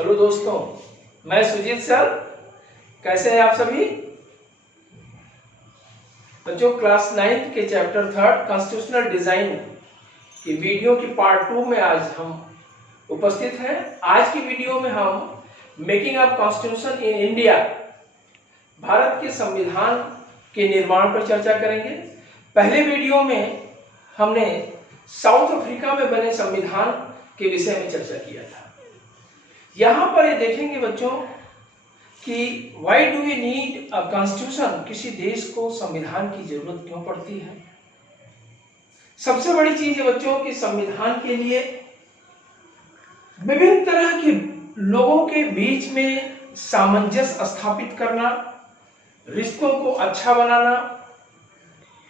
Hello दोस्तों, मैं Sujit sir. कैसे हैं आप सभी बच्चों? क्लास 9th के चैप्टर 3 कॉन्स्टिट्यूशनल डिजाइन की वीडियो की पार्ट 2 में आज हम उपस्थित हैं। आज की वीडियो में हम making of constitution in India, Bharat के संविधान के निर्माण पर चर्चा करेंगे। पहले वीडियो में हमने साउथ अफ्रीका में बने संविधान के विषय में चर्चा किया था। यहां पर ये देखेंगे बच्चों कि why do we need a constitution, किसी देश को संविधान की जरूरत क्यों पड़ती है। सबसे बड़ी चीज है बच्चों कि संविधान के लिए विभिन्न तरह के लोगों के बीच में सामंजस्य स्थापित करना, रिश्तों को अच्छा बनाना,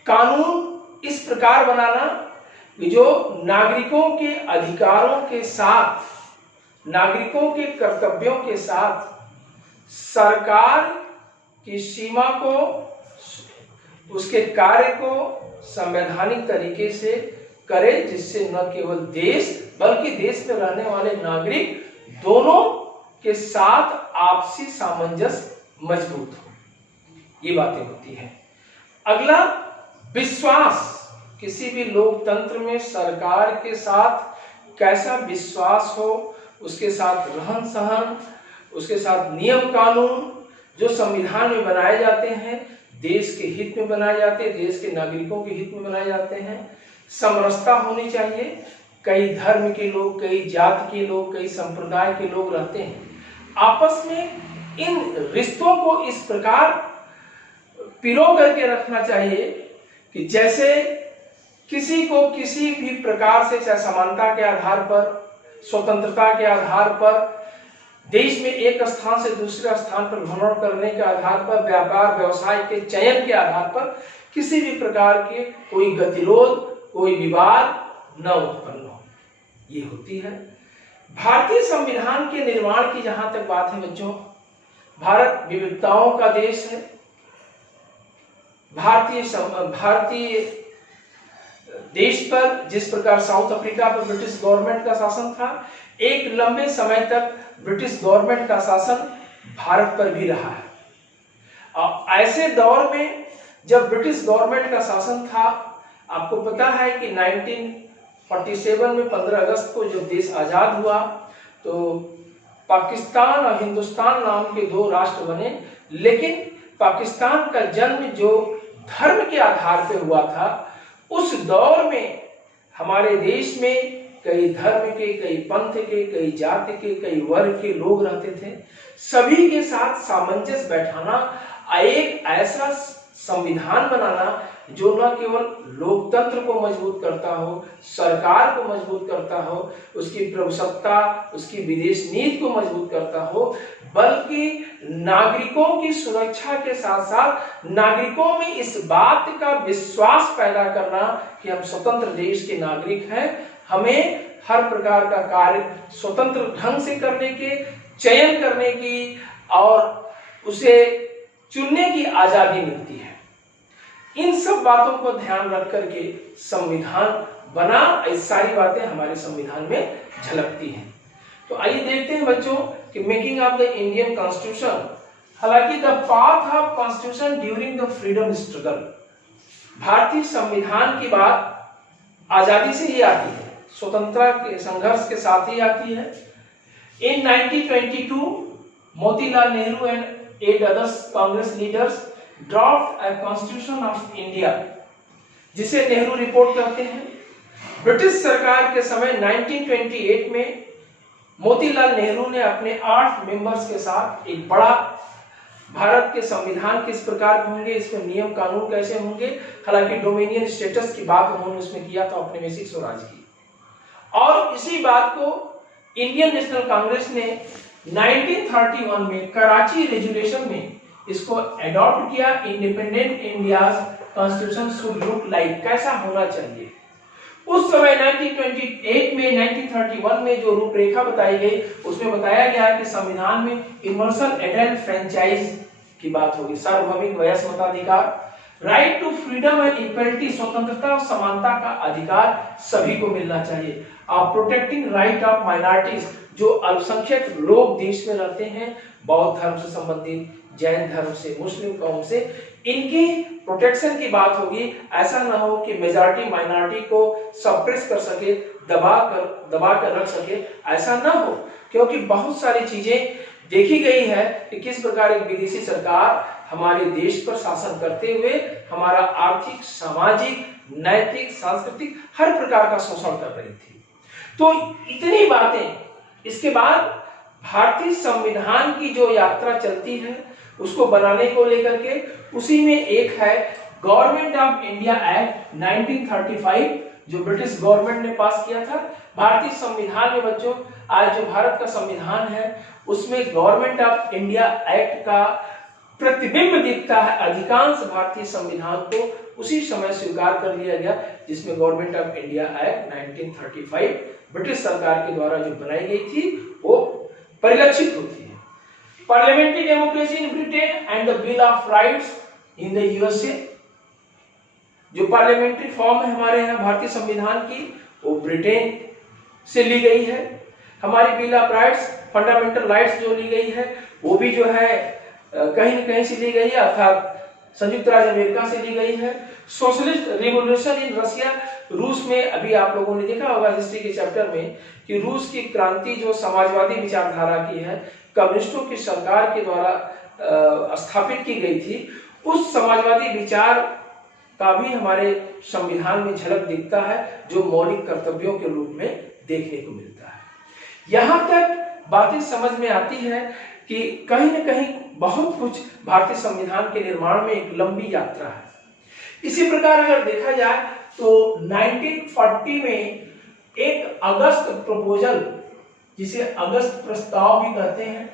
कानून इस प्रकार बनाना कि जो नागरिकों के अधिकारों के साथ, नागरिकों के कर्तव्यों के साथ सरकार की सीमा को, उसके कार्य को संवैधानिक तरीके से करे, जिससे न केवल देश बल्कि देश में रहने वाले नागरिक दोनों के साथ आपसी सामंजस्य मजबूत हो। ये बातें होती हैं। अगला, विश्वास। किसी भी लोकतंत्र में सरकार के साथ कैसा विश्वास हो, उसके साथ रहन सहन, उसके साथ नियम कानून जो संविधान में बनाए जाते हैं, देश के हित में बनाए जाते हैं, देश के नागरिकों के हित में बनाए जाते हैं। समरसता होनी चाहिए। कई धर्म के लोग, कई जाति के लोग, कई संप्रदाय के लोग रहते हैं। आपस में इन रिश्तों को इस प्रकार पिरो करके रखना चाहिए कि जैसे किसी को किसी भी प्रकार से, चाहे समानता के आधार पर, स्वतंत्रता के आधार पर, देश में एक स्थान से दूसरे स्थान पर भ्रमण करने के आधार पर, व्यापार व्यवसाय के चयन के आधार पर किसी भी प्रकार के कोई गतिरोध, कोई विवाद न उत्पन्न हो, ये होती है। भारतीय संविधान के निर्माण की जहां तक बात है बच्चों, भारत विविधताओं का देश है। भारतीय देश पर जिस प्रकार साउथ अफ्रीका पर ब्रिटिश गवर्नमेंट का शासन था, एक लंबे समय तक ब्रिटिश गवर्नमेंट का शासन भारत पर भी रहा है। और ऐसे दौर में जब ब्रिटिश गवर्नमेंट का शासन था, आपको पता है कि 1947 में 15 अगस्त को जब देश आजाद हुआ तो पाकिस्तान और हिंदुस्तान नाम के दो राष्ट्र बने। लेकिन पाकिस्तान का जन्म जो धर्म के आधार पर हुआ था, उस दौर में हमारे देश में कई धर्म के, कई पंथ के, कई जाति के, कई वर्ग के लोग रहते थे। सभी के साथ सामंजस्य बैठाना, एक ऐसा संविधान बनाना जो न केवल लोकतंत्र को मजबूत करता हो, सरकार को मजबूत करता हो, उसकी प्रभुसत्ता, उसकी विदेश नीति को मजबूत करता हो, बल्कि नागरिकों की सुरक्षा के साथ साथ नागरिकों में इस बात का विश्वास पैदा करना कि हम स्वतंत्र देश के नागरिक हैं, हमें हर प्रकार का कार्य स्वतंत्र ढंग से करने के, चयन करने की और उसे चुनने की आजादी मिलती है। इन सब बातों को ध्यान रख करके संविधान बना। इस सारी बातें हमारे संविधान में झलकती हैं। तो आइए देखते हैं बच्चों कि making of the Indian constitution. हालांकि the path of constitution during the freedom struggle, भारतीय संविधान की बात आजादी से ही आती है, स्वतंत्रता के संघर्ष के साथ ही आती है। इन 1922 Motilal Nehru and 8 others Congress leaders draft a constitution of India, जिसे नेहरू रिपोर्ट कहते हैं। ब्रिटिश सरकार के समय 1928 में मोतीलाल नेहरू ने अपने 8 मेंबर्स के साथ एक बड़ा भारत के संविधान किस प्रकार के होंगे, इसमें नियम कानून कैसे होंगे, हालांकि डोमिनियन स्टेटस की बात उन्होंने उसमें किया था, अपने बेसिक स्वराज की। और इसी बात को इंडियन नेशनल कांग्रेस ने 1931 में कराची रेजोल्यूशन में इसको अडॉप्ट किया। Independent India constitution should look like, कैसा होना चाहिए। उस समय 1928 में, 1931 में जो रूपरेखा बताई गई, उसमें बताया गया कि संविधान में यूनिवर्सल एडल्ट फ्रेंचाइज की बात होगी, सार्वभौमिक वयस्क मताधिकार, right to freedom and equality, स्वतंत्रता और समानता का अधिकार सभी को मिलना चाहिए। प्रोटेक्टिंग राइट ऑफ माइनॉरिटीज, जो अल्पसंख्यक लोग देश में रहते हैं, बौद्ध धर्म से संबंधित, जैन धर्म से, मुस्लिम कौम से, इनकी प्रोटेक्शन की बात होगी। ऐसा ना हो कि मेजॉरिटी माइनॉरिटी को सप्रेस कर सके, दबा कर रख सके, ऐसा ना हो, क्योंकि बहुत सारी चीजें देखी गई है कि किस प्रकार एक विदेशी सरकार हमारे देश पर शासन करते हुए हमारा आर्थिक, सामाजिक, नैतिक, सांस्कृतिक हर प्रकार का शोषण कर रही थी। तो इतनी बातें, इसके बाद भारतीय संविधान की जो यात्रा चलती है उसको बनाने को लेकर के, उसी में एक है गवर्नमेंट ऑफ इंडिया एक्ट 1935 जो ब्रिटिश गवर्नमेंट ने पास किया था। भारतीय संविधान में बच्चों, आज जो भारत का संविधान है उसमें गवर्नमेंट ऑफ इंडिया एक्ट का प्रतिबिंब दिखता है। अधिकांश भारतीय संविधान को उसी समय स्वीकार कर लिया गया जिसमें government of India act 1935 British सरकार के द्वारा जो बनाई गई थी वो परिलक्षित होती है। Parliamentary democracy in Britain and the bill of rights in the USA, जो पार्लियामेंट्री फॉर्म है हमारे यहाँ भारतीय संविधान की, वो ब्रिटेन से ली गई है। हमारी bill of rights, fundamental rights जो ली गई है वो भी जो है कहीं न कहीं से ली गई है, अर्थात संयुक्त राज्य अमेरिका से ली गई है। सोशलिस्ट रिवॉल्यूशन इन रशिया, रूस में, अभी आप लोगों ने देखा होगा हिस्ट्री के चैप्टर में कि रूस की क्रांति जो समाजवादी विचारधारा की है, कम्युनिस्टों की सरकार के द्वारा स्थापित की गई थी, उस समाजवादी विचार का भी हमारे संविधान में झलक दिखता है जो मौलिक कर्तव्यों के रूप में देखने को मिलता है। यहाँ तक बातें समझ में आती है कि कहीं न कहीं बहुत कुछ भारतीय संविधान के निर्माण में एक लंबी यात्रा है। इसी प्रकार अगर देखा जाए तो 1940 में एक अगस्त प्रपोजल, जिसे अगस्त प्रस्ताव भी कहते हैं,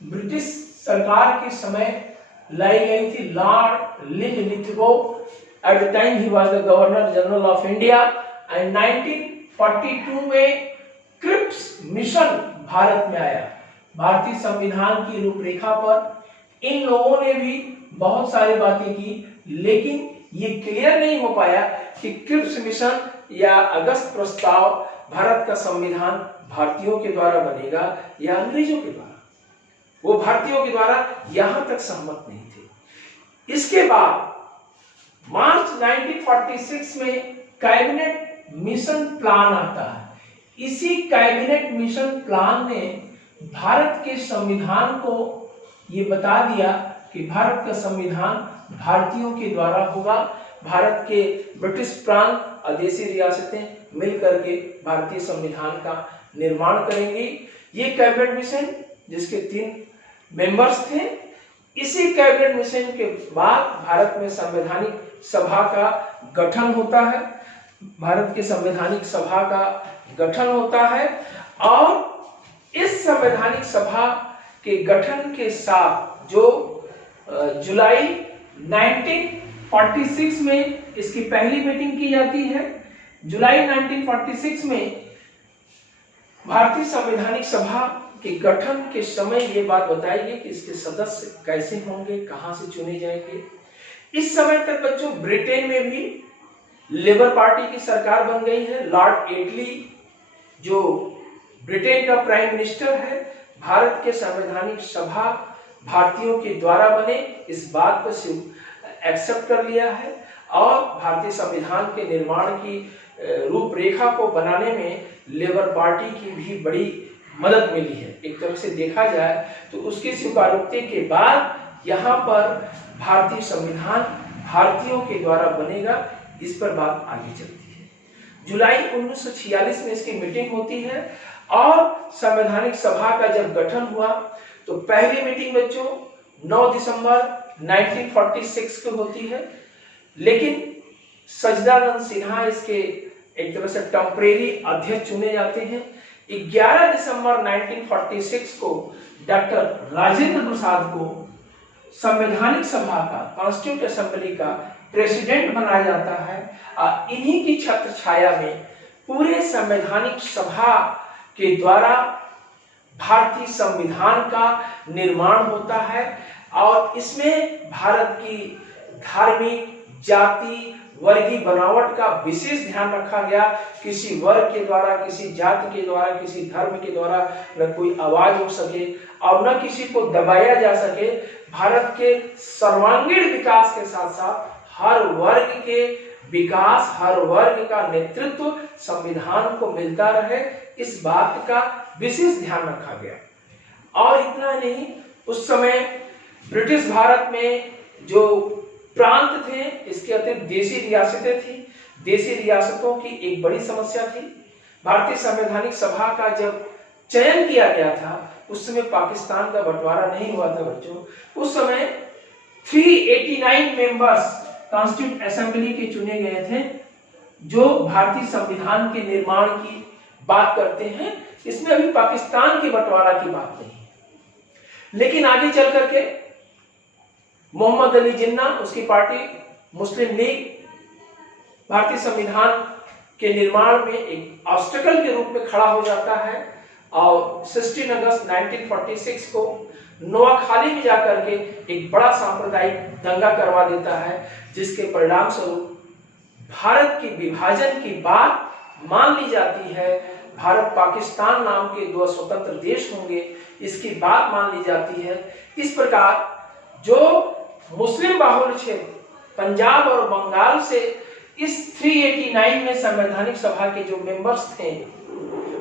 ब्रिटिश सरकार के समय लाई गई थी। Lord Lithgow, at the time he was the governor general of India, and 1942 में क्रिप्स मिशन भारत में आया। भारतीय संविधान की रूपरेखा पर इन लोगों ने भी बहुत सारी बातें की, लेकिन ये क्लियर नहीं हो पाया कि क्रिप्स मिशन या अगस्त प्रस्ताव भारत का संविधान भारतीयों के द्वारा बनेगा या अंग्रेजों के द्वारा। वो भारतीयों के द्वारा यहां तक सहमत नहीं थे। इसके बाद मार्च 1946 में कैबिनेट मिशन प्लान आता है। इसी कैबिनेट मिशन प्लान ने भारत के संविधान को ये बता दिया कि भारत का संविधान भारतीयों के द्वारा होगा। भारत के ब्रिटिश प्रांत और देशी रियासतें मिलकर के भारतीय संविधान का निर्माण करेंगी। ये कैबिनेट मिशन, जिसके 3 मेंबर्स थे, इसी कैबिनेट मिशन के बाद भारत में संवैधानिक सभा का गठन होता है। भारत के संवैधानिक सभा का गठन होता है और इस संवैधानिक सभा के गठन के साथ जो जुलाई 1946 में इसकी पहली मीटिंग की जाती है। जुलाई 1946 में भारतीय संवैधानिक सभा के गठन के समय ये बात बताई गई कि इसके सदस्य कैसे होंगे, कहां से चुने जाएंगे। इस समय तक बच्चों ब्रिटेन में भी लेबर पार्टी की सरकार बन गई है। लॉर्ड एटली जो ब्रिटेन का प्राइम मिनिस्टर है, भारत के संवैधानिक सभा भारतीयों के द्वारा बने इस बात को एक्सेप्ट कर लिया है और भारतीय संविधान के निर्माण की रूपरेखा को बनाने में लेबर पार्टी की भी बड़ी मदद मिली है। एक तरह से देखा जाए तो उसके स्वीकारोक्ति के बाद यहाँ पर भारतीय संविधान भारतीयों के द्वारा बनेगा, इस पर बात आगे चलती है। जुलाई 1946 में इसकी मीटिंग होती है और संवैधानिक सभा का जब गठन हुआ तो पहली मीटिंग बच्चों 9 दिसंबर 1946 को होती है, लेकिन सच्चिदानंद सिन्हा इसके एक तरह से टेम्परेरी अध्यक्ष चुने जाते हैं। 11 दिसंबर 1946 को डॉक्टर राजेंद्र प्रसाद को संवैधानिक सभा का, कॉन्स्टिट्यूंट असेंबली का प्रेसिडेंट बनाया जाता है और इन्हीं की छत्र छाया में पूरे संवैधानिक सभा के द्वारा भारतीय संविधान का निर्माण होता है और इसमें भारत की धार्मिक, जाति, वर्गीय बनावट का विशेष ध्यान रखा गया। किसी वर्ग के द्वारा, किसी जाति के द्वारा, किसी धर्म के द्वारा न कोई आवाज उठ सके और न किसी को दबाया जा सके। भारत के सर्वांगीण विकास के साथ साथ हर वर्ग के विकास, हर वर्ग का नेतृत्व संविधान को मिलता रहे, इस बात का विशेष ध्यान रखा गया। और इतना नहीं, उस समय ब्रिटिश भारत में जो प्रांत थे, इसके अतिरिक्त देशी रियासतें थी। देशी रियासतों की एक बड़ी समस्या थी। भारतीय संवैधानिक सभा का जब चयन किया गया था, उस समय पाकिस्तान का बंटवारा नहीं हुआ था बच्चों। उस समय 389 मेंबर्स कॉन्स्टिट्यूंट असेंबली के चुने गए थे, जो भारतीय संविधान के निर्माण की बात करते हैं। इसमें अभी पाकिस्तान के बंटवारा की बात नहीं है। लेकिन आगे चल करके मोहम्मद अली जिन्ना, उसकी पार्टी मुस्लिम लीग, भारतीय संविधान के निर्माण में एक ऑब्स्टेकल के रूप में खड़ा हो जाता है और 16 अगस्त 1946 को नोआखाली में जाकर के एक बड़ा सांप्रदायिक दंगा करवा देता है, जिसके परिणाम स्वरूप भारत की विभाजन की बात मान ली जाती है। भारत पाकिस्तान नाम के दो स्वतंत्र देश होंगे, इसकी बात मान ली जाती है। इस प्रकार जो मुस्लिम बाहुल्य क्षेत्र पंजाब और बंगाल से इस 389 में संवैधानिक सभा के जो मेंबर्स थे,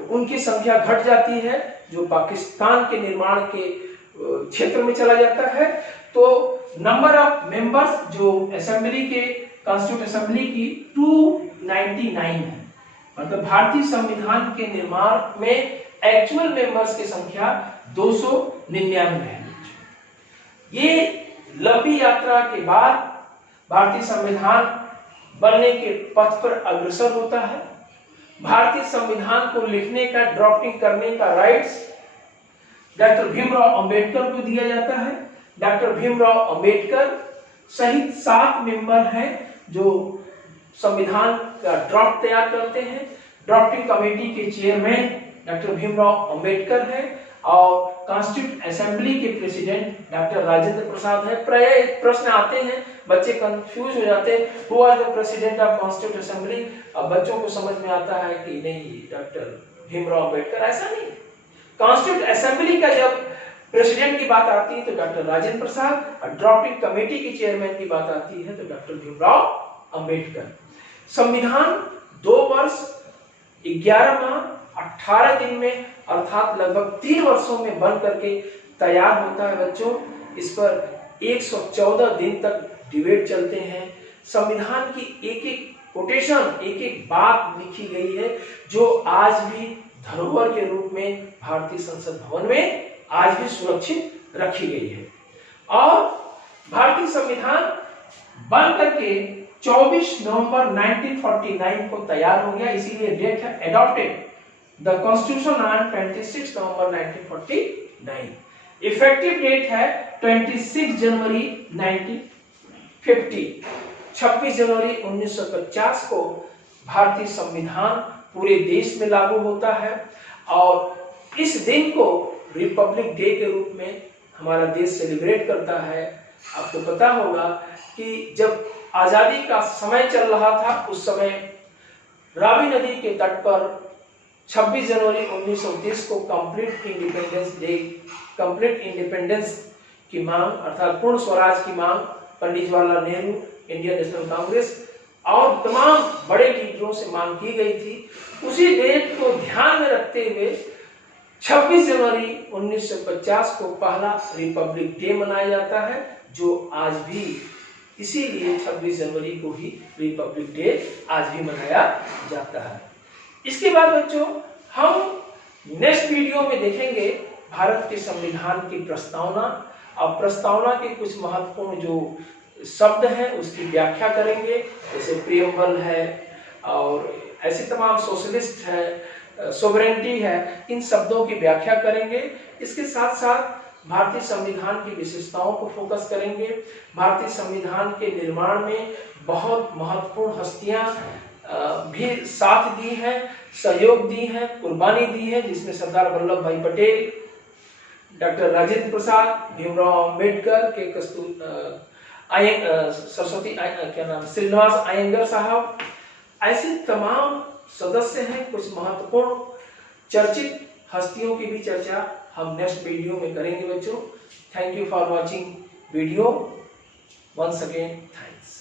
उनकी संख्या घट जाती है, जो पाकिस्तान के निर्माण के क्षेत्र में चला जाता है। तो नंबर ऑफ मेंबर्स जो असेंबली के, कॉन्स्टिट्यूंट असेंबली की 299 है। मतलब भारतीय संविधान के निर्माण में एक्चुअल मेंबर्स की संख्या 299 है। ये लंबी यात्रा के बाद भारतीय संविधान बनने के पथ पर अग्रसर होता है। भारतीय संविधान को लिखने का, ड्राफ्टिंग करने का राइट्स डॉक्टर भीमराव अंबेडकर को दिया जाता है। डॉक्टर भीमराव अंबेडकर सहित 7 मेंबर हैं जो संविधान का ड्राफ्ट तैयार करते हैं। ड्राफ्टिंग कमेटी के चेयरमैन डॉक्टर भीमराव अंबेडकर हैं और कॉन्स्टिट्यूंट असेंबली के प्रेसिडेंट डॉक्टर राजेंद्र प्रसाद है। प्राय प्रश्न आते हैं, बच्चे कंफ्यूज हो जाते हैं, who are the president of constituent assembly. अब बच्चों को समझ में आता है कि नहीं, डॉक्टर भीमराव अंबेडकर। ऐसा नहीं, कॉन्स्टिट्यूंट असेंबली का जब प्रेसिडेंट की बात आती है तो डॉक्टर राजेंद्र प्रसाद, और ड्राफ्टिंग कमेटी के चेयरमैन की बात आती है तो डॉक्टर भीमराव अंबेडकर। संविधान 2 वर्ष 11 माह 18 दिन में, अर्थात लगभग 3 वर्षों में बन करके तैयार होता है बच्चों। इस पर 114 दिन तक डिबेट चलते हैं। संविधान की एक एक कोटेशन, एक एक बात लिखी गई है, जो आज भी धरोहर के रूप में भारतीय संसद भवन में आज भी सुरक्षित रखी गई है। और भारतीय संविधान बन करके 24 नवंबर 1949 को तैयार हो गया, इसीलिए डेट है adopted the constitution on 26 November 1949। Effective date है 26 जनवरी 1950। 26 जनवरी 1950 को भारतीय संविधान पूरे देश में लागू होता है और इस दिन को रिपब्लिक डे के रूप में हमारा देश सेलिब्रेट करता है। आपको पता होगा कि जब आजादी का समय चल रहा था, उस समय रावी नदी के तट पर 26 जनवरी 1930 को complete independence day, complete independence की मांग अर्थात पूर्ण स्वराज की मांग पंडित जवाहरलाल नेहरू, इंडियन नेशनल कांग्रेस और तमाम बड़े लीडरों से मांग की गई थी। उसी डेट को ध्यान में रखते हुए 26 जनवरी 1950 को पहला रिपब्लिक डे मनाया जाता है, जो आज भी, इसीलिए 26 जनवरी को ही रिपब्लिक डे आज भी मनाया जाता है। इसके बाद बच्चों हम नेक्स्ट वीडियो में देखेंगे भारत के संविधान की प्रस्तावना, और प्रस्तावना के कुछ महत्वपूर्ण जो शब्द हैं उसकी व्याख्या करेंगे, जैसे प्रियम्बल है और ऐसे तमाम सोशलिस्ट है, सोवरेनिटी है, इन शब्दों की व्याख्या करेंगे। इसके साथ साथ भारतीय संविधान की विशेषताओं को फोकस करेंगे। भारतीय संविधान के निर्माण में बहुत महत्वपूर्ण हस्तियां भी साथ दी हैं, सहयोग दी हैं, कुर्बानी दी है, जिसमें सरदार वल्लभ भाई पटेल, डॉक्टर राजेंद्र प्रसाद, भीमराव अंबेडकर के क्या नाम, श्रीनिवास अयंगर साहब, ऐसे तमाम सदस्य हैं। कुछ महत्वपूर्ण चर्चित हस्तियों की भी चर्चा हम नेक्स्ट वीडियो में करेंगे बच्चों। Thank you for watching video. Once again thanks.